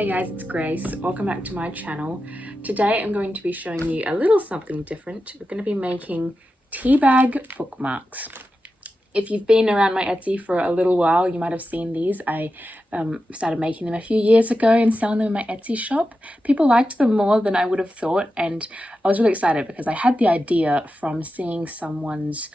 Hey guys, it's Grace. Welcome back to my channel. Today I'm going to be showing you a little something different. We're going to be making tea bag bookmarks. If you've been around my Etsy for a little while, you might have seen these. I started making them a few years ago and selling them in my Etsy shop. People liked them more than I would have thought, and I was really excited because I had the idea from seeing someone's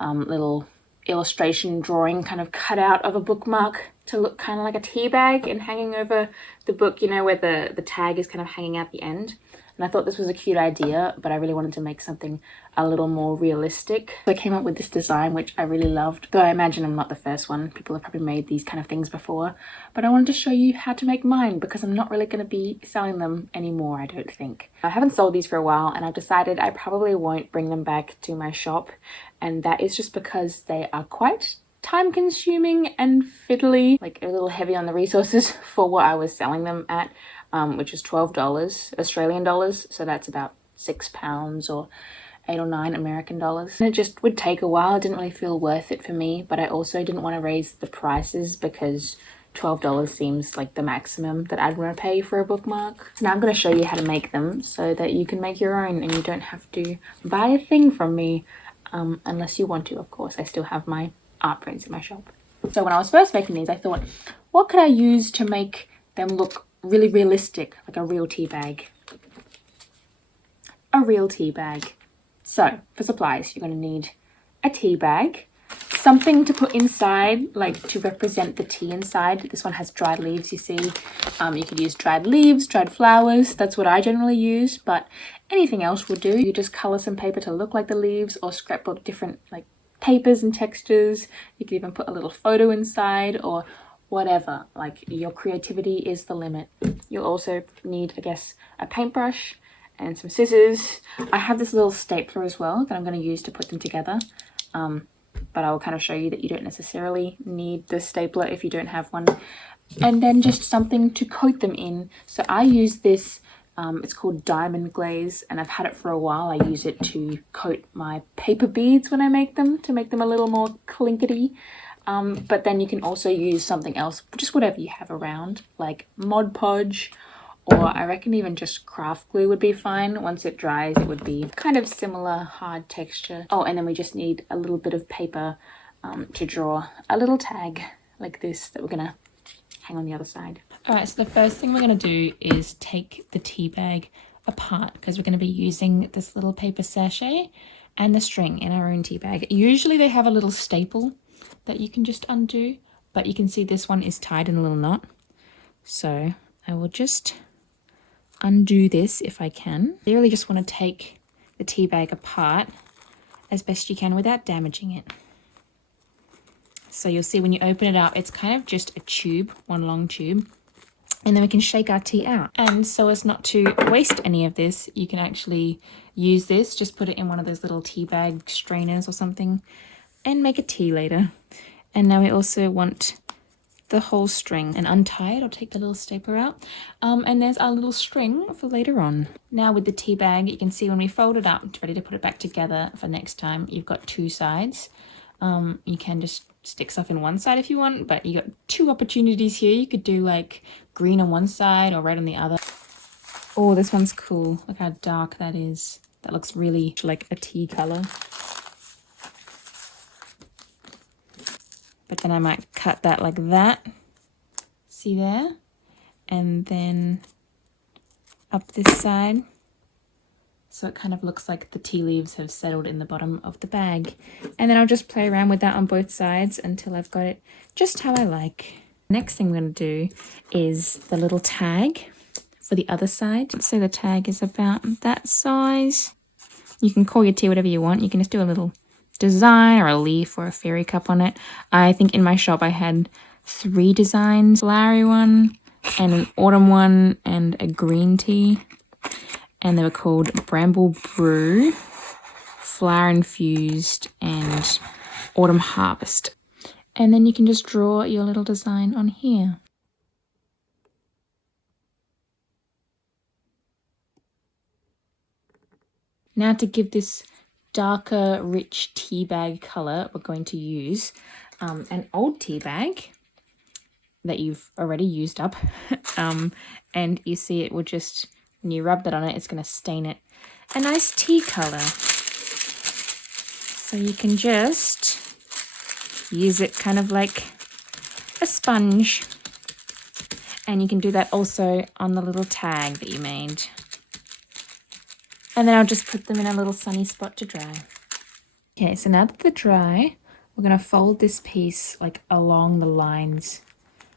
little illustration drawing kind of cut out of a bookmark to look kind of like a tea bag and hanging over the book, you know, where the tag is kind of hanging out the end. And I thought this was a cute idea, but I really wanted to make something a little more realistic. So I came up with this design, which I really loved, though I imagine I'm not the first one. People have probably made these kind of things before, but I wanted to show you how to make mine because I'm not really going to be selling them anymore, I don't think. I haven't sold these for a while, and I've decided I probably won't bring them back to my shop, and that is just because they are quite time consuming and fiddly, like a little heavy on the resources for what I was selling them at, which is $12 Australian dollars, so that's about £6 or 8 or 9 American dollars. And it just would take a while. It didn't really feel worth it for me, but I also didn't want to raise the prices because $12 seems like the maximum that I'd want to pay for a bookmark. So now I'm going to show you how to make them so that you can make your own and you don't have to buy a thing from me, unless you want to, of course. I still have my art prints in my shop. So when I was first making these, I thought, what could I use to make them look really realistic, like a real tea bag? A real tea bag. So for supplies, you're going to need a tea bag, something to put inside, like to represent the tea inside. This one has dried leaves, you see. You could use dried leaves, dried flowers. That's what I generally use, but anything else would do. You just color some paper to look like the leaves or scrapbook different like papers and textures. You could even put a little photo inside or whatever. Like, your creativity is the limit. You'll also need, I guess, a paintbrush and some scissors. I have this little stapler as well that I'm going to use to put them together, but I will kind of show you that you don't necessarily need the stapler if you don't have one. And then just something to coat them in. So I use this, it's called diamond glaze, and I've had it for a while. I use it to coat my paper beads when I make them, to make them a little more clinkety. But then you can also use something else, just whatever you have around, like Mod Podge, or I reckon even just craft glue would be fine. Once it dries, it would be kind of similar hard texture. Oh, and then we just need a little bit of paper to draw a little tag like this that we're gonna hang on the other side. All right, so the first thing we're gonna do is take the tea bag apart because we're gonna be using this little paper sachet and the string in our own tea bag. Usually they have a little staple that you can just undo, but you can see this one is tied in a little knot. So I will just undo this if I can. You really just want to take the tea bag apart as best you can without damaging it. So you'll see when you open it up, it's kind of just a tube, one long tube, and then we can shake our tea out. And so as not to waste any of this, you can actually use this, just put it in one of those little tea bag strainers or something and make a tea later. And now we also want the whole string, and untie it. I'll take the little stapler out, and there's our little string for later on. Now with the tea bag, you can see when we fold it up, ready to put it back together for next time, you've got two sides. You can just stick stuff in one side if you want, but you got two opportunities here. You could do like green on one side or red on the other. Oh, this one's cool. Look how dark that is. That looks really like a tea color. But then I might cut that like that, see there? And then up this side, so it kind of looks like the tea leaves have settled in the bottom of the bag. And then I'll just play around with that on both sides until I've got it just how I like. Next thing we're going to do is the little tag for the other side. So the tag is about that size. You can call your tea whatever you want. You can just do a little design or a leaf or a fairy cup on it. I think in my shop I had 3 designs: flowery one and an autumn one and a green tea, and they were called Bramble Brew, Flower Infused, and Autumn Harvest. And then you can just draw your little design on here. Now to give this darker, rich tea bag color, we're going to use an old tea bag that you've already used up. And you see it will just, when you rub that on it, it's going to stain it a nice tea color. So you can just use it kind of like a sponge. And you can do that also on the little tag that you made. And then I'll just put them in a little sunny spot to dry. Okay, so now that they're dry, we're going to fold this piece like along the lines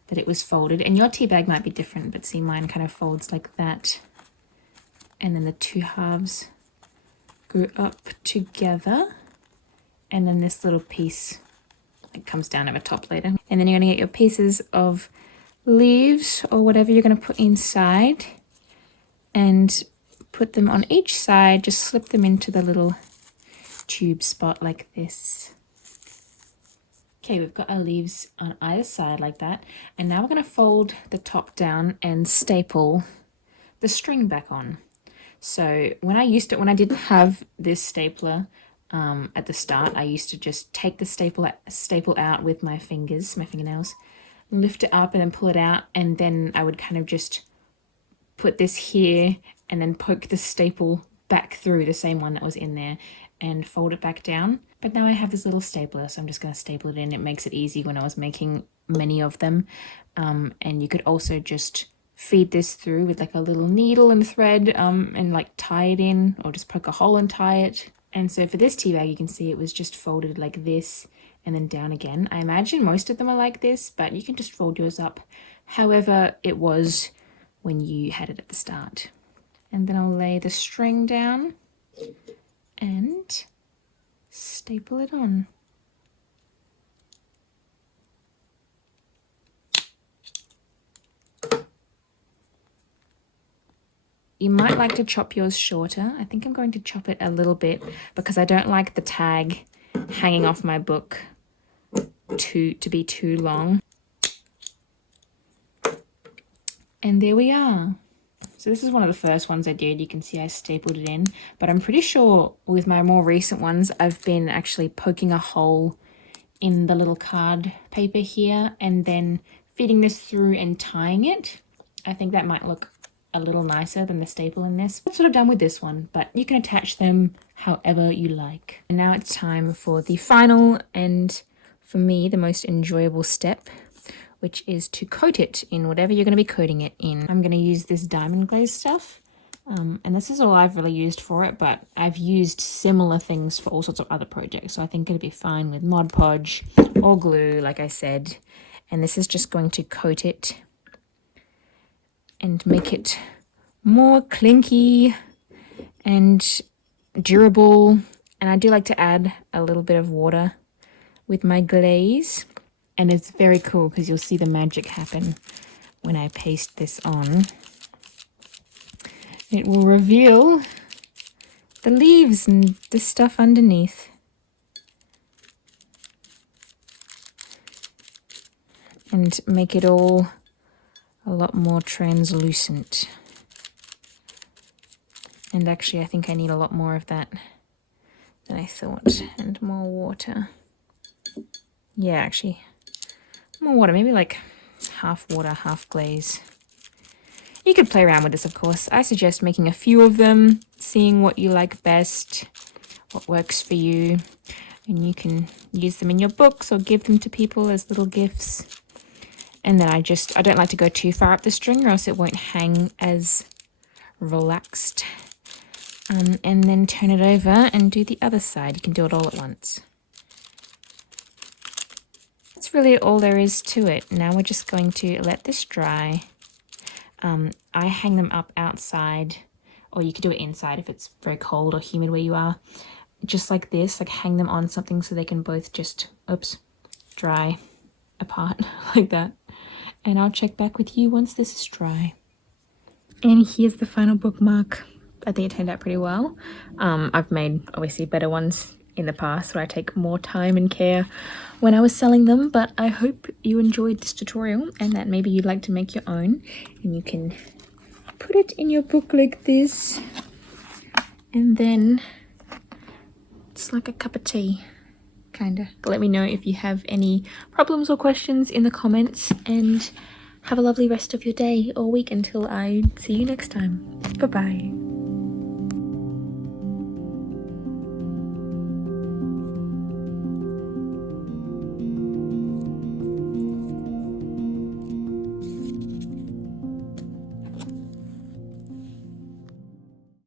that it was folded. And your tea bag might be different, but see, mine kind of folds like that. And then the two halves go up together. And then this little piece, it comes down at the top later. And then you're going to get your pieces of leaves or whatever you're going to put inside and put them on each side. Just slip them into the little tube spot like this. Okay, we've got our leaves on either side like that. And now we're going to fold the top down and staple the string back on. So when I didn't have this stapler at the start, I used to just take the staple out with my fingernails, lift it up and then pull it out, and then I would kind of just put this here and then poke the staple back through, the same one that was in there, and fold it back down. But now I have this little stapler, so I'm just going to staple it in. It makes it easy when I was making many of them. And you could also just feed this through with like a little needle and thread and like tie it in, or just poke a hole and tie it. And so for this tea bag, you can see it was just folded like this and then down again. I imagine most of them are like this, but you can just fold yours up however it was when you had it at the start. And then I'll lay the string down and staple it on. You might like to chop yours shorter. I think I'm going to chop it a little bit because I don't like the tag hanging off my book to be too long. And there we are. So this is one of the first ones I did. You can see I stapled it in, but I'm pretty sure with my more recent ones, I've been actually poking a hole in the little card paper here and then feeding this through and tying it. I think that might look a little nicer than the staple in this. I'm sort of done with this one, but you can attach them however you like. And now it's time for the final and, for me, the most enjoyable step, which is to coat it in whatever you're going to be coating it in. I'm going to use this diamond glaze stuff, and this is all I've really used for it, but I've used similar things for all sorts of other projects, so I think it'll be fine with Mod Podge or glue, like I said. And this is just going to coat it and make it more clinky and durable. And I do like to add a little bit of water with my glaze. And it's very cool because you'll see the magic happen when I paste this on. It will reveal the leaves and the stuff underneath. And make it all a lot more translucent. And actually, I think I need a lot more of that than I thought. And more water. Yeah, actually. More water, maybe like half water, half glaze. You could play around with this, of course. I suggest making a few of them, seeing what you like best, what works for you. And you can use them in your books or give them to people as little gifts. And then I don't like to go too far up the string or else it won't hang as relaxed. And then turn it over and do the other side. You can do it all at once. That's really all there is to it. Now we're just going to let this dry. I hang them up outside, or you could do it inside if it's very cold or humid where you are. Just like this, like hang them on something so they can both just, dry apart like that. And I'll check back with you once this is dry. And here's the final bookmark. I think it turned out pretty well. I've made obviously better ones in the past where I take more time and care when I was selling them, but I hope you enjoyed this tutorial and that maybe you'd like to make your own, and you can put it in your book like this, and then it's like a cup of tea kinda. Let me know if you have any problems or questions in the comments, and have a lovely rest of your day or week until I see you next time. Bye bye.